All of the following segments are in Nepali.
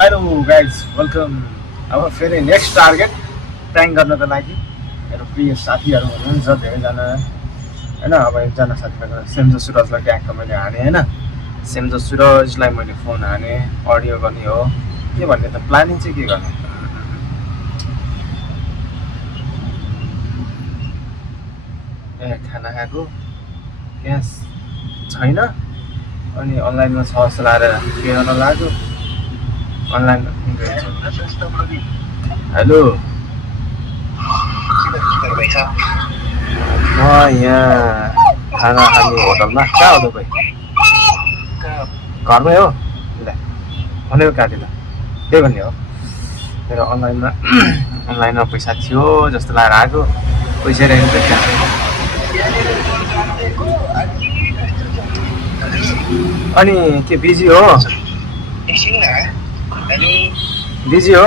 Hello guys welcome. अब फेरि नेक्स्ट टार्गेट प्र्याङ्क गर्नको लागि मेरो प्रिय साथीहरू हुनुहुन्छ धेरैजना होइन। अब एकजना साथीलाई सेम्जो सुरजलाई ट्यागको मैले हानेँ होइन। सेम्जो सुरजलाई मैले फोन हानेँ, अडियो गर्ने हो के भन्ने त प्लानिङ चाहिँ के गर्ने। ए खाना खाएको ग्यास छैन अनि अनलाइनमा छ जस्तो लाएर पे गर्न लाग्यो। अनलाइन हेलो म यहाँ खाना खाने होटलमा। कहाँ हो तपाईँ? घरमै हो? ल भनेको काटेँ त के गर्ने हो। मेरो अनलाइनमा पैसा थियो जस्तो लागेर आएको। पैसा रहेछ क्या। अनि के बिजी हो? बिजी हो?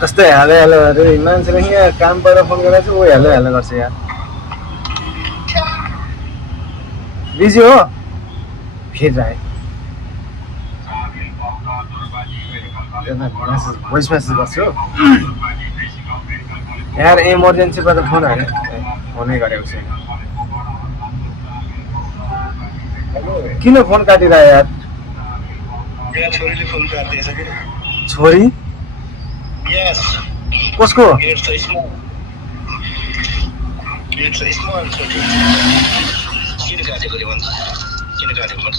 कस्तै हेलो हेलो अरे मान्छेले यहाँ काम परेर फोन गरेर चाहिँ ऊ हेलो हेलो गर्छ यार। बिजी हो? फेरि आए भोइस मेसेज गर्छु यार। इमर्जेन्सीमा त फोन हाने फोनै गरेको छैन। किन फोन काटिरह यार? छोरीले फोन काटिदिएछ कि। छोरी कसको?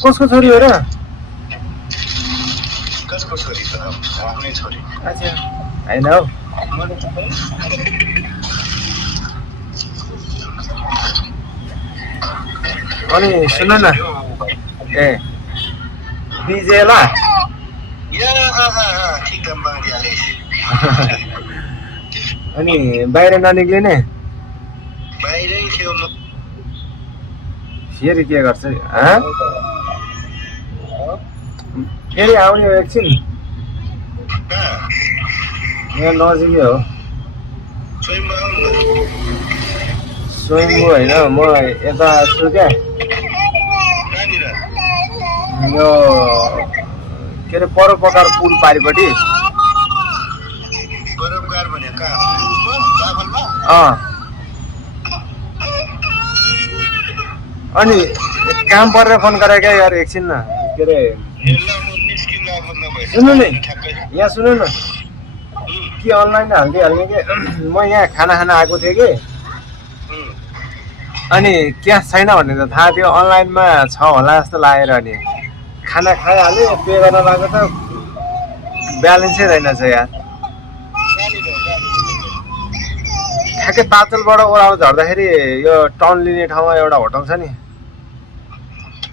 कसको छोरी हो र? कसको छोरी त आफ्नै छोरी। अच्छा होइन हौ। अनि सुन न ए बिजेला अनि बाहिर ननिक्लिने? बाहिरै थियो म। फेरि के गर्छ? फेरि आउने हो एकछिन। यहाँ नजिकै हो। स्वयम्भू होइन म यता छु क्या। यो के अरे परोपकार पुल पारिपट्टि। अनि काम परेर फोन गरे क्या यार एकछिन न। के अरे सुन्नु नि यहाँ सुन्नु न के अनलाइन हालिदिइहाल्ने कि म यहाँ खाना खान आएको थिएँ कि। अनि क्यास छैन भन्ने त थाहा थियो, अनलाइनमा छ होला जस्तो लागेर अनि खाना खाइहालेँ। पे गर्न लाग्यो त ब्यालेन्सै रहेनछ यार। ठ्याक्कै ताचलबाट ओह्रालो झर्दाखेरि यो टर्न लिने ठाउँमा एउटा होटल छ नि।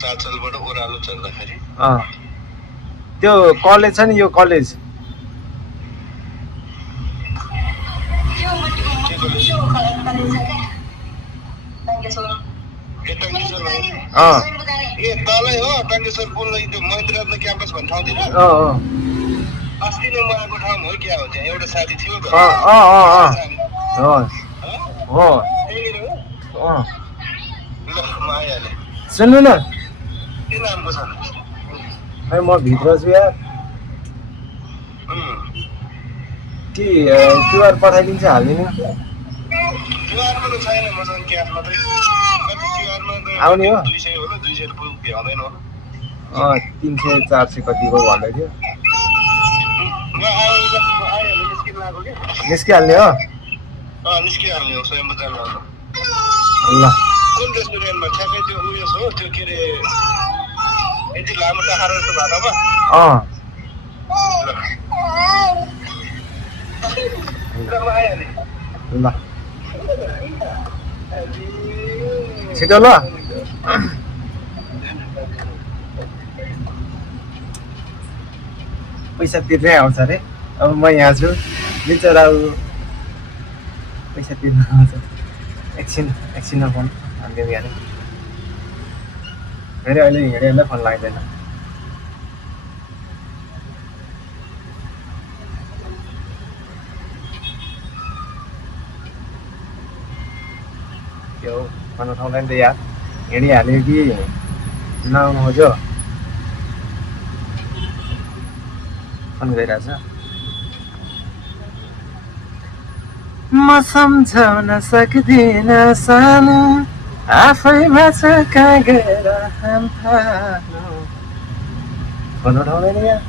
ताचलबाट ओह्रालो झर्दाखेरि त्यो कलेज छ नि, यो कलेज तलै हो टङ्केश्वर पुल महेन्द्ररत्न क्याम्पस भन्ने ठाउँतिर। अस्ति नै म आएको ठाउँ हो क्या हो, त्यहाँ एउटा साथी थियो त। सुन्नु न के नामको छ? म भित्र छु यार। कि क्युआर पठाइदिन्छ हालिदिनु। क्युआरमा त छैन मसँग क्यास मात्रै। आउने हो 200 हो र 200 पुल भ्याउँदैन हो। 300 400 कति हो भन्दै थियो। निस्किहाल्ने हो? निस्किहाल्ने हो स्वयं बजार ल। कुन रेस्टुरेन्टमा? ठ्याक्कै त्यो उयस हो, त्यो के अरे यति लामो टाढा जस्तो बाटोमा। ल छिटो ल। पैसा तिर्नै आउँछ अरे। अब म यहाँ छु बिचरा पैसा तिर्न आउँछ। एकछिनमा फोन हालिदिउँ यार। फेरि अहिले हिँडेर फोन लाग्दैन। के हो फोन उठाउँदैन त यार। हिँडिहाल्यो कि नआउनु खोज्यो फोन गरिरहेछ म सम्झाउन सक्दिन सानो आफैमा छ कहाँ गएर हाम फाल्नु फोन उठाउँदैन यहाँ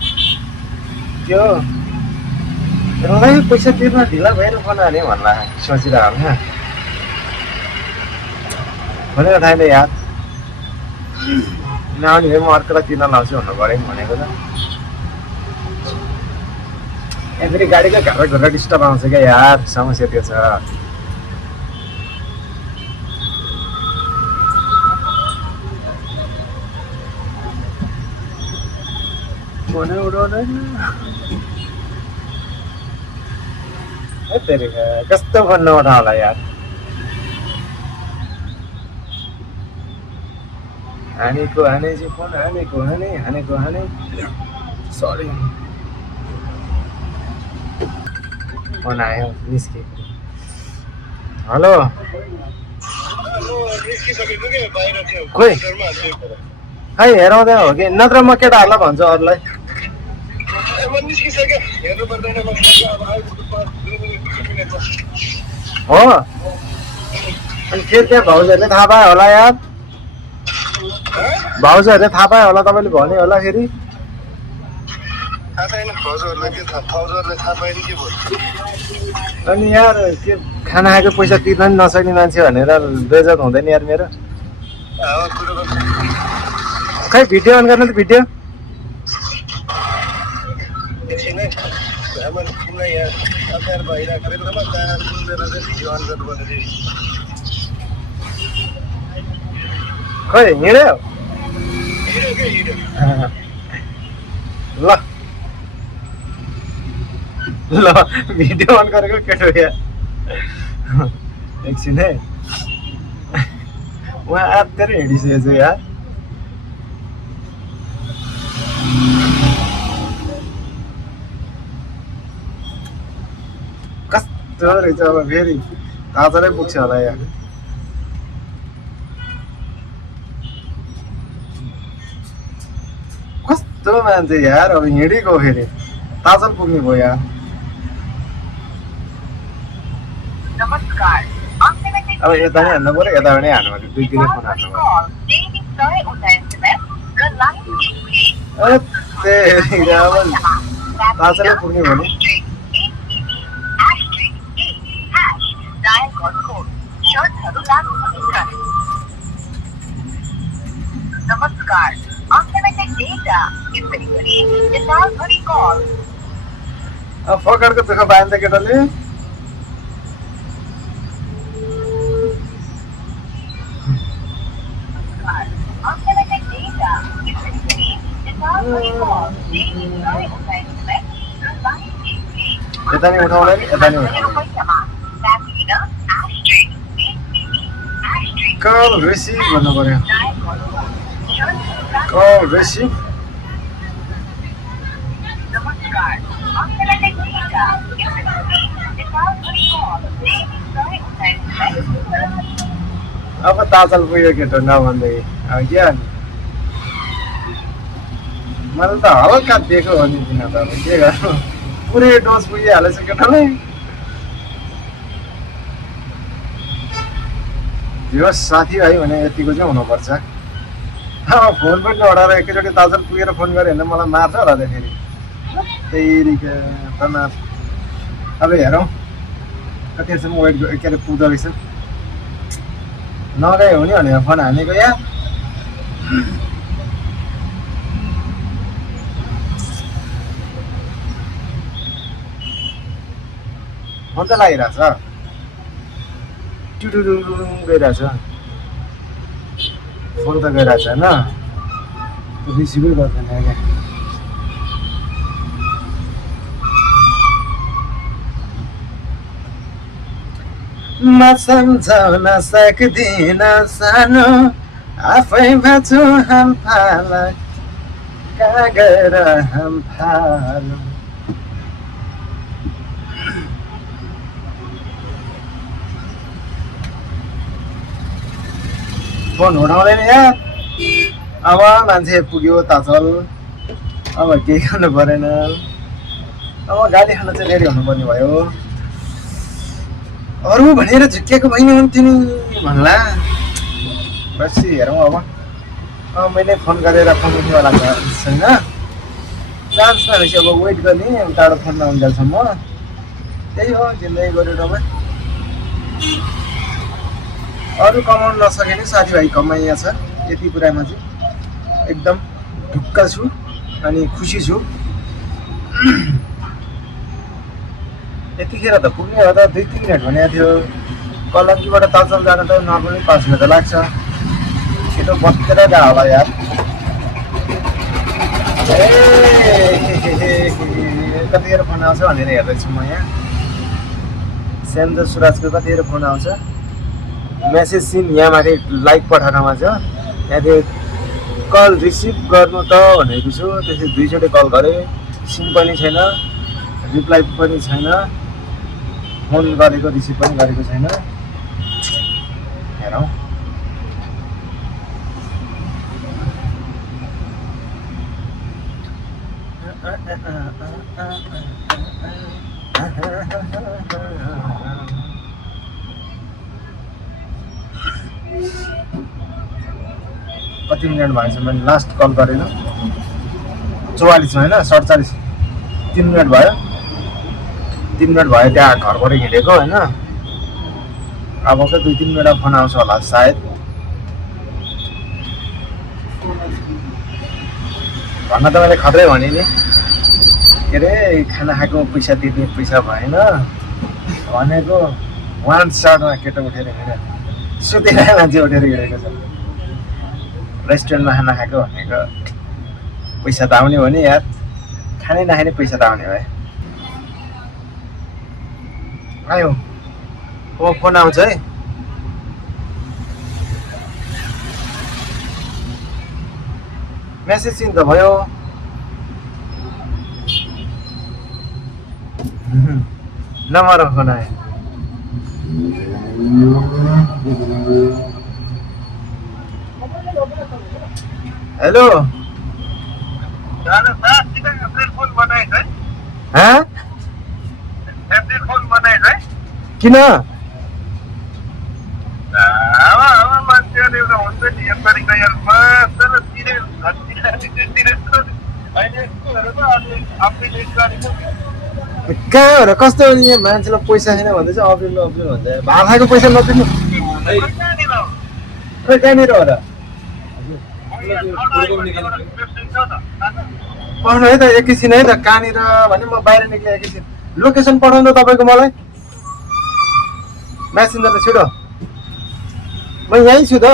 त्यो यसलाई पैसा तिर्न ढिला भएर फोन हाल्यो भन्ला सोचिरहेको होइन फोनै उठाएन याद नआउने भए म अर्कोलाई तिर्न लाउँछु भन्नु पऱ्यो भनेको त यहाँ फेरि गाडीको घरमा डिस्टर्ब आउँछ क्या यार समस्या त्यो छ फोनै उठाउँदैन कस्तो फोन नउठा होला यार हानेको हाने चाहिँ फोन हानेको हाने सरी फोन आयो निस्के हेलो खोइ खै हेराउँदै हो कि नत्र म केटाहरूलाई भन्छु अरूलाई हो अनि फेरि त्यहाँ भाउजूहरूले थाहा पायो होला यार भाउजूहरूले थाहा पायो होला तपाईँले भन्यो होला फेरि अनि यार के खाना खाएको पैसा तिर्न पनि नसक्ने मान्छे भनेर बेइज्जत हुँदैन यार मेरो खै भिडियो अन गर्न त भिडियो खै हिँड्यो ल ल भिडियो अन गरेको केटो यार एकछिन है उहाँ आत्तेर हिँडिसकेको छु यार कस्तो रहेछ अब फेरि ताजरै पुग्छ होला यार कस्तो मान्छे यार अब हिँडेको फेरि ताजल पुग्ने भयो यार अब यता नै हान्नु पऱ्यो यता पनि हान्नु पऱ्यो दुईतिर फोन हान्नु पऱ्यो ताजलै पुग्ने भयो नि नमस्कार unlimited data is very यताभरि कल अब फकरको दुःख पाएन त केटाले unlimited data is very यताभरि कल यता नि उठाउँला नि यता नि उठाउँला कल रिसिभ भन्नु पर्यो कल रिसिभ अब ताजल पुग्यो केटो नभन्दै अब क्या मैले त हल्का दिएको हो नि किन त अब के गर्नु पुरै डोज पुगिहालेछ केटालाई यो साथी भाइ भने यतिको चाहिँ हुनुपर्छ फोन पनि नउठाएर एकैचोटि ताजल पुगेर फोन गऱ्यो भने मलाई मार्छ होला त फेरि त्यही अब हेरौँ कतिसम्म वेट के अरे पुग्दो रहेछ नगए हुने भनेर फोन हानेको या फोन त लागिरहेछ टुटुडुडुडुङ गइरहेछ फोन त गइरहेछ होइन रिसिभै गर्दैन क्या म सम्झाउन सक्दिन सानो आफै भाँचु हम फाला कहाँ गएर हम फालु फोन उठाउँदैन यार अब मान्छे पुग्यो ताचल अब केही गर्नु परेन अब गाली खान चाहिँ रेडी हुनुपर्ने भयो अरू भनेर झुक्किएको भइने हुन्थ्यो नि भन्ला बस हेरौँ अब मैले फोन गरेर फोन उठ्नेवाला छैन चान्स नभएपछि अब वेट गर्ने टाढो फोन नहुन्जेलसम्म त्यही हो जिन्दगी गऱ्यो तपाईँ अरू कमाउनु नसके नि साथीभाइ कमाइया छ यति कुरामा चाहिँ एकदम ढुक्क छु अनि खुसी छु यतिखेर त पुग्ने हो त 2-3 मिनट भनेको थियो कलङ्कीबाट तालचल जान त नर्मली 5 मिनट लाग्छ छिटो बत्केर गयो होला यार कतिखेर फोन आउँछ भनेर हेर्दैछु म यहाँ सेन्ट सुराजको कतिखेर फोन आउँछ मेसेज सिन यहाँ माथि लाइक पठाउनमा छ त्यहाँदेखि कल रिसिभ गर्नु त भनेको छु त्यसै 2 चोटि कल गरेँ सिम पनि छैन रिप्लाई पनि छैन फोन गरेको रिसिभ पनि गरेको छैन हेरौँ कति मिनट भएछ मैले लास्ट कल गरेन 44 होइन 47 3 मिनट भयो 3 मिनट भयो त्यहाँ घरबाट हिँडेको होइन अब त 2-3 मिनटमा फोन आउँछ होला सायद भन्न त मैले खत्रै भने नि के अरे खाना खाएको पैसा तिर्ने पैसा भएन भनेको 1 शटमा केटा उठेर हिँड्यो सुतेर मान्छे उठेर हिँडेको छ रेस्टुरेन्टमा खाना खाएको भनेको पैसा त आउने हो नि यार खानै नखाने पैसा त आउने भयो आयो ओ फोन आउँछ है मेसेज सिन त भयो नम्बर फोन आयो हेलो किन कहाँ हो र कस्तो हो नि यहाँ मान्छेलाई पैसा छैन भन्दैछ अप्रिल भन्दै भात खाएको पैसा नदिनु खै कहाँनिर हो र पठाउनु है त एकैछिन है त कहाँनिर भने म बाहिर निक्लेँ एकैछिन लोकेसन पठाउनु तपाईँको मलाई म्यासेन्जरमा छिटो म यहीँ छु त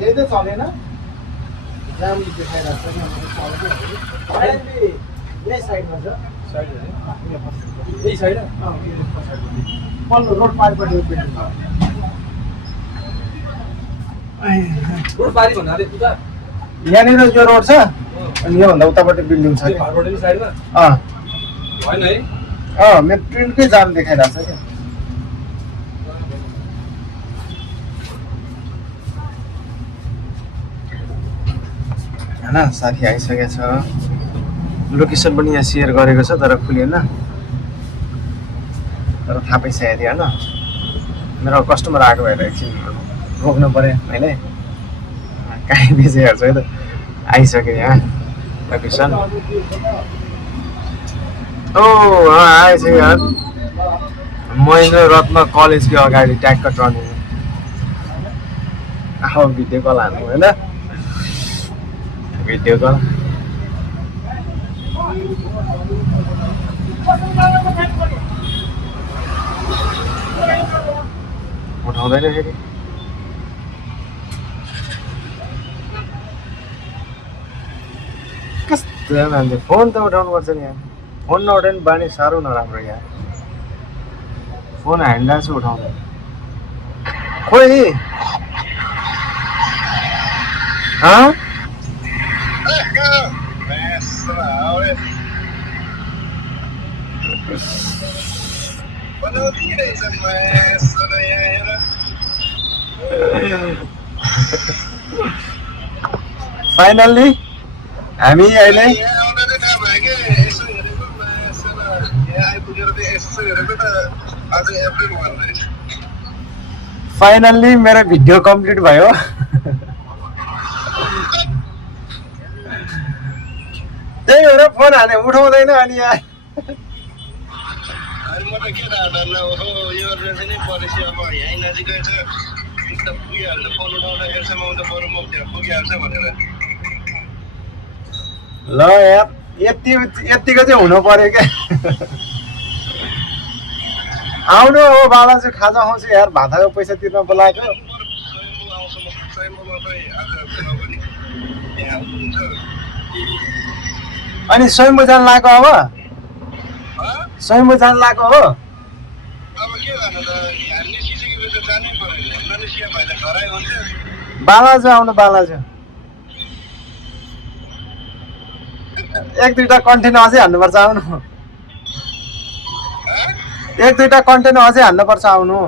यही त चलेन जाम देखाइरहेको छ यही साइडमा छ यही साइड पल्लो रोड पारिपट्टि यहाँनिर यो रोड छ अनि योभन्दा उतापट्टि बिल्डिङ छ मेरो ट्रेनकै जाम देखाइरहेको छ क्या होइन साथी आइसकेको छ लोकेसन पनि यहाँ सेयर गरेको छ तर खुलेन तर थाहा पाइसकेको थियो होइन मेरो कस्टमर आएको भएर एकछिन रोक्नु पऱ्यो मैले कहीँ बेचेको हेर्छु है त आइसक्यो यहाँ लोकेसन आएछ यार महेन्द्र रत्न कलेजको अगाडि ट्याक्क टर्निङ अब भिडियो कल हान्नु होइन भिडियो कल उठाउँदैन फेरि कस्तो मान्छे फोन त उठाउनु पर्छ नि यहाँ फोन नउठाउने बानी साह्रो नराम्रो यहाँ फोन ह्यान्डा चाहिँ उठाउँदैन खोइ हाँ फाइनल्ली हामी अहिले फाइनल्ली मेरो भिडियो कम्प्लिट भयो त्यही भएर फोन हाने उठाउँदैन अनि यहाँ ल यार यतिको चाहिँ हुनु पर्यो क्या आउनु हो बाबाजु खाजा खुवाउँछु यार भाताको पैसा तिर्न बोलाएको अनि स्वयम्भू जान लागेको अब स्वयम्भू जान लागेको हो बालाजु आउनु बालाजु एक दुईटा कन्टेन्ट अझै हान्नुपर्छ आउनु एक दुईटा कन्टेन्ट अझै हान्नुपर्छ आउनु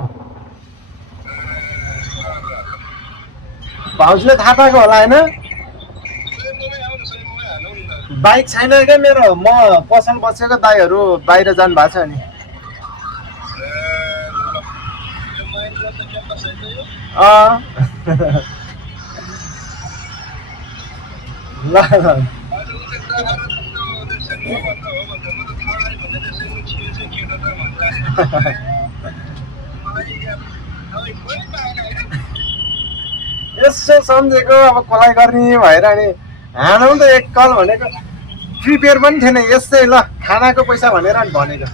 भाउजूले थाहा पाएको होला होइन बाइक छैन क्या मेरो म पसल बसेको दाइहरू बाहिर जानु भएको छ नि ल ल यसो सम्झेको अब कसलाई गर्ने भएर नि हानौँ त एक कल भनेको प्रिपेयर पनि थिएन यस्तै ल खानाको पैसा भनेर नि भनेको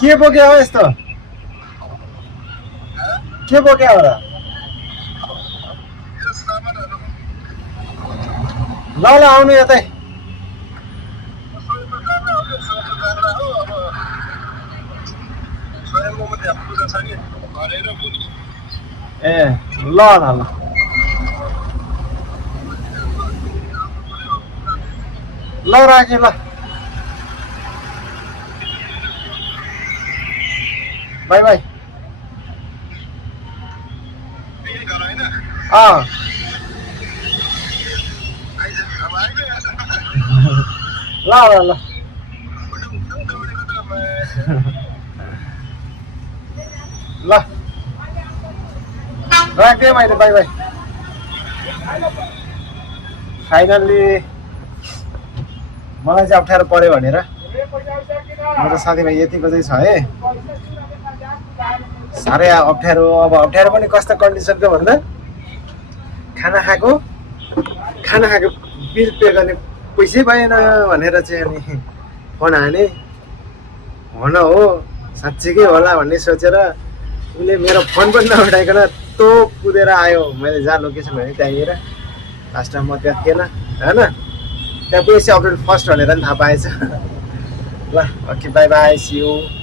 के बोक्यो हो यस्तो के बोक्यो हो र ल ल आउनु यतै ए ल ल ल ल राखेँ ल बाई बाई ल ल ल ल राखेँ मैले बाई बाई फाइनल्ली मलाई चाहिँ अप्ठ्यारो पर्यो भनेर मेरो साथीभाइ यतिको चाहिँ छ है साह्रै अप्ठ्यारो अब अप्ठ्यारो पनि कस्तो कन्डिसनको भन्दा खाना खाएको बिल पे गर्ने पैसै भएन भनेर चाहिँ अनि फोन हाने भन हो साँच्चीकै होला भन्ने सोचेर उसले मेरो फोन पनि नउठाइकन तो कुदेर आयो मैले जहाँ लोकेसन भने त्यहाँनिर लास्ट टाइम म त्यहाँ थिएन होइन त्यहाँ पुगेपछि अपडेट फर्स्ट भनेर पनि थाहा पाएछ ल okay bye bye see you